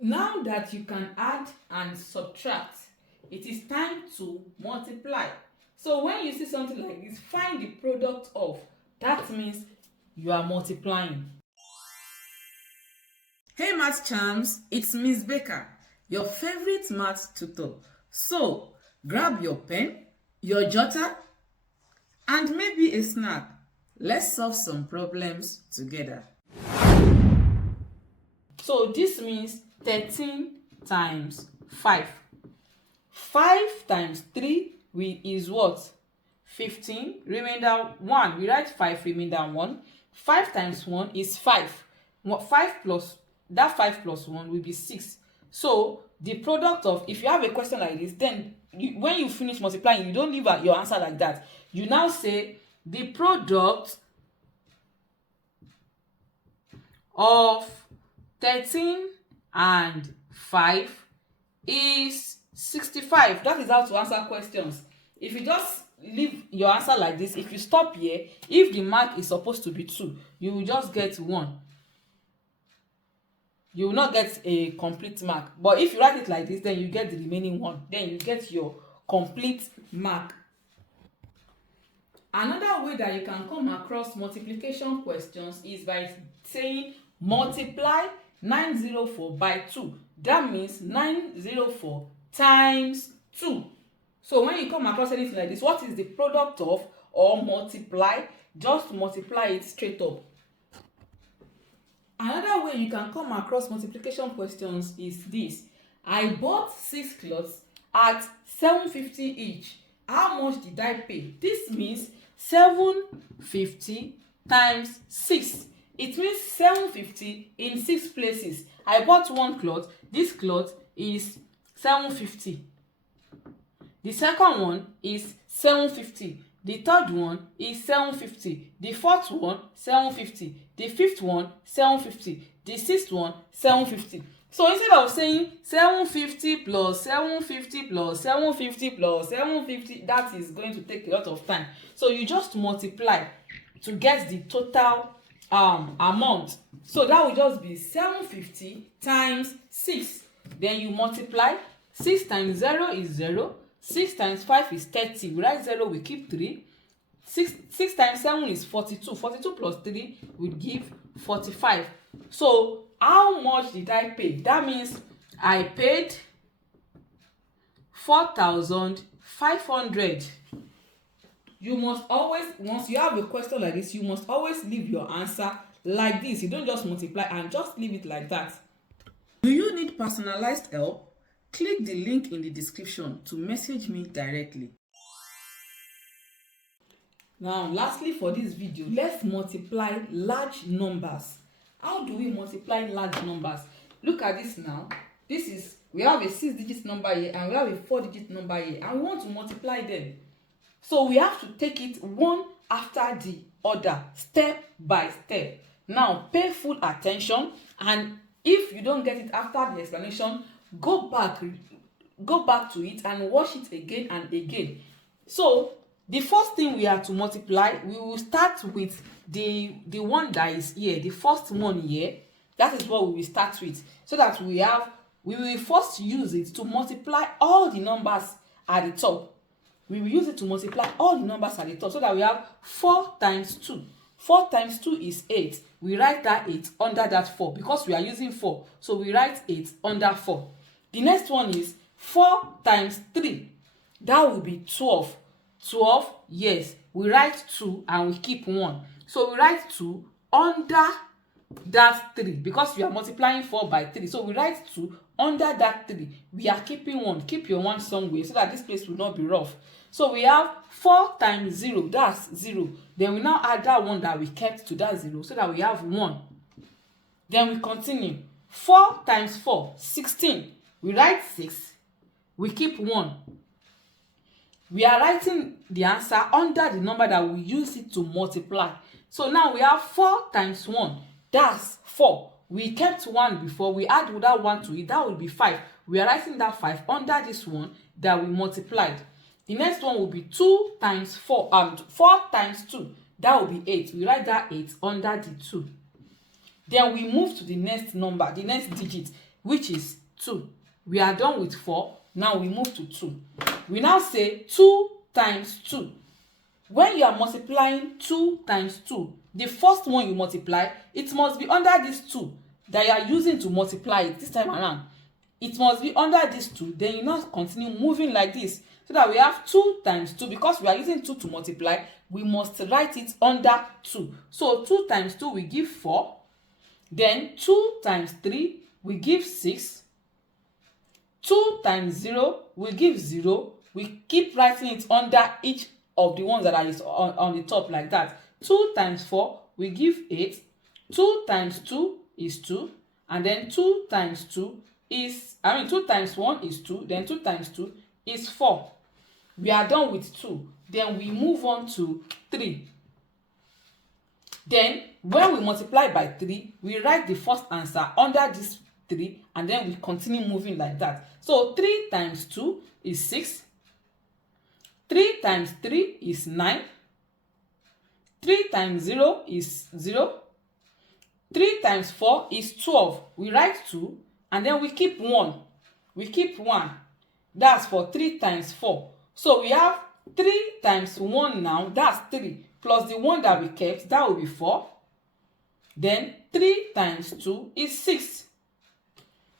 Now that you can add and subtract, it is time to multiply. So when you see something like this, find the product of. That means you are multiplying. Hey math champs, it's Miss Becca, your favorite math tutor. So grab your pen, your jotter, and maybe a snack. Let's solve some problems together. So this means 13 times 5. 5 times 3 is what? 15. Remainder 1. We write 5, remainder 1. 5 times 1 is 5. 5 plus, that 5 plus 1 will be 6. So the product of, if you have a question like this, then when you finish multiplying, you don't leave your answer like that. You now say the product of 13 and 5 is 65. That is how to answer questions. If you just leave your answer like this, if you stop here, if the mark is supposed to be 2, you will just get 1. You will not get a complete mark. But if you write it like this, then you get the remaining 1. Then you get your complete mark. Another way that you can come across multiplication questions is by saying multiply 904 by 2. That means 904 times 2. So when you come across anything like this, what is the product of or multiply? Just multiply it straight up. Another way you can come across multiplication questions is this. I bought 6 clothes at 750 each. How much did I pay? This means 750 times 6. It means 750 in 6 places. I bought 1 cloth. This cloth is 750. The second one is 750. The third one is 750. The fourth one, 750. The fifth one, 750. The sixth one, 750. So instead of saying 750 plus 750 plus 750 plus 750, that is going to take a lot of time. So you just multiply to get the total amount. So that will just be 750 times 6. Then you multiply. 6 times 0 is 0. 6 times 5 is 30. We write 0, we keep 3. 6 times 7 is 42. 42 plus 3 will give 45. So how much did I pay? That means I paid 4,500. You must always, once you have a question like this, you must always leave your answer like this. You don't just multiply and just leave it like that. Do you need personalized help? Click the link in the description to message me directly. Now, lastly for this video, let's multiply large numbers. How do we multiply large numbers? Look at this now. We have a 6-digit number here and we have a 4-digit number here, and we want to multiply them. So we have to take it one after the other, step by step. Now pay full attention, and if you don't get it after the explanation, go back to it and watch it again and again. So the first thing we have to multiply, we will start with the one that is here, the first one here. That is what we will start with, so that we will first use it to multiply all the numbers at the top. We will use it to multiply all the numbers at the top, so that we have 4 times 2. 4 times 2 is 8. We write that 8 under that 4 because we are using 4. So we write 8 under 4. The next one is 4 times 3. That will be 12. 12, yes. We write 2 and we keep 1. So we write 2 under that 3 because we are multiplying 4 by 3. So we write 2 under that 3. We are keeping 1. Keep your 1 somewhere so that this place will not be rough. So we have 4 times 0, that's 0. Then we now add that 1 that we kept to that 0 so that we have 1. Then we continue. 4 times 4, 16. We write 6. We keep 1. We are writing the answer under the number that we use it to multiply. So now we have 4 times 1. That's 4. We kept 1 before. We add that 1 to it. That will be 5. We are writing that 5 under this one that we multiplied. The next one will be 2 times 4. 4 times 2. That will be 8. We write that 8 under the 2. Then we move to the next number, the next digit. which is 2. We are done with 4. Now we move to 2. We now say 2 times 2. When you are multiplying 2 times 2, the first one you multiply, it must be under this 2 that you are using to multiply it this time around. It must be under this 2. Then you now continue moving like this, so that we have 2 times 2. Because we are using 2 to multiply, we must write it under 2. So 2 times 2 we give 4. Then 2 times 3 we give 6. 2 times 0 we give 0. We keep writing it under each of the ones that are on the top like that. 2 times 4 we give 8. 2 times 2 is 2. And then 2 times 2 is, 2 times 1 is 2. Then 2 times 2 is 4. We are done with 2. Then we move on to 3. Then when we multiply by 3, we write the first answer under this 3, and then we continue moving like that. So 3 times 2 is 6. 3 times 3 is 9. 3 times 0 is 0. 3 times 4 is 12. We write 2, and then we keep 1. We keep 1. That's for 3 times 4. So we have 3 times 1 now, that's 3. Plus the 1 that we kept, that will be 4. Then 3 times 2 is 6.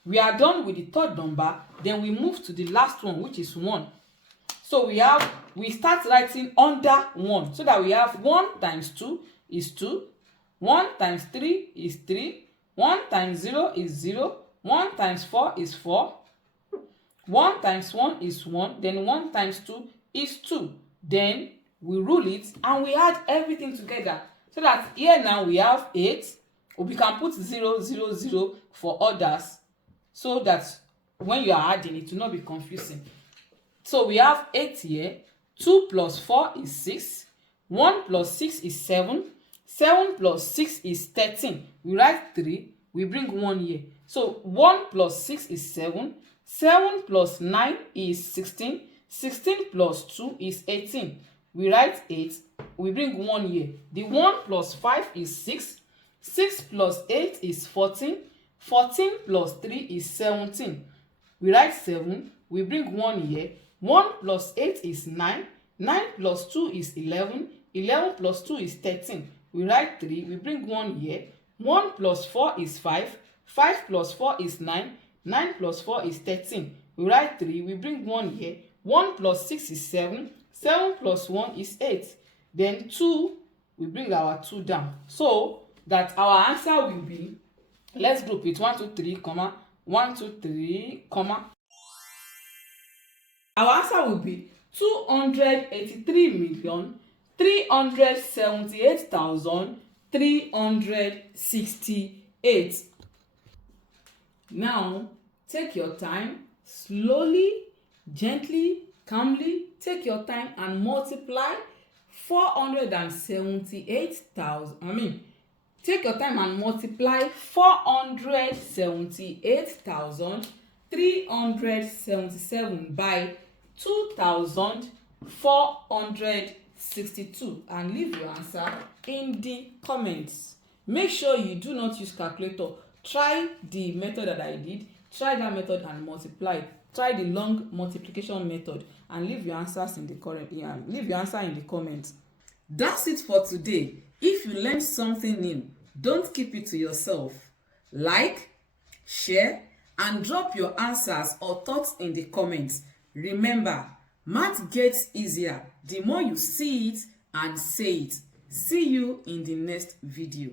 We are done with the third number. Then we move to the last one, which is 1. So we start writing under 1, so that we have 1 times 2 is 2. 1 times 3 is 3. 1 times 0 is 0. 1 times 4 is 4. 1 times 1 is 1. Then 1 times 2 is 2. Then we rule it and we add everything together. So that here now we have 8. We can put 0, 0, 0 for others, so that when you are adding, it will not be confusing. So we have 8 here. 2 plus 4 is 6. 1 plus 6 is 7. 7 plus 6 is 13. We write 3. We bring 1 here. So 1 plus 6 is 7. 7 plus 9 is 16. 16 plus 2 is 18. We write 8. We bring 1 here. The 1 plus 5 is 6. 6 plus 8 is 14. 14 plus 3 is 17. We write 7. We bring 1 here. 1 plus 8 is 9. 9 plus 2 is 11. 11 plus 2 is 13. We write 3. We bring 1 here. 1 plus 4 is 5. 5 plus 4 is 9. 9 plus 4 is 13. We write 3. We bring 1 here. 1 plus 6 is 7. 7 plus 1 is 8. Then 2, we bring our 2 down. So that our answer will be, let's group it, 1, 2, 3, comma, 1, 2, 3, comma. Our answer will be 283,378,368. Now, take your time, slowly, gently, calmly, take your time and multiply 478,000. Take your time and multiply 478,377 by 2,462 and leave your answer in the comments. Make sure you do not use calculator. Try the method that I did. Try that method and multiply. Try the long multiplication method and leave your answers in the leave your answer in the comments. That's it for today. If you learned something new, don't keep it to yourself. Like, share, and drop your answers or thoughts in the comments. Remember, math gets easier the more you see it and say it. See you in the next video.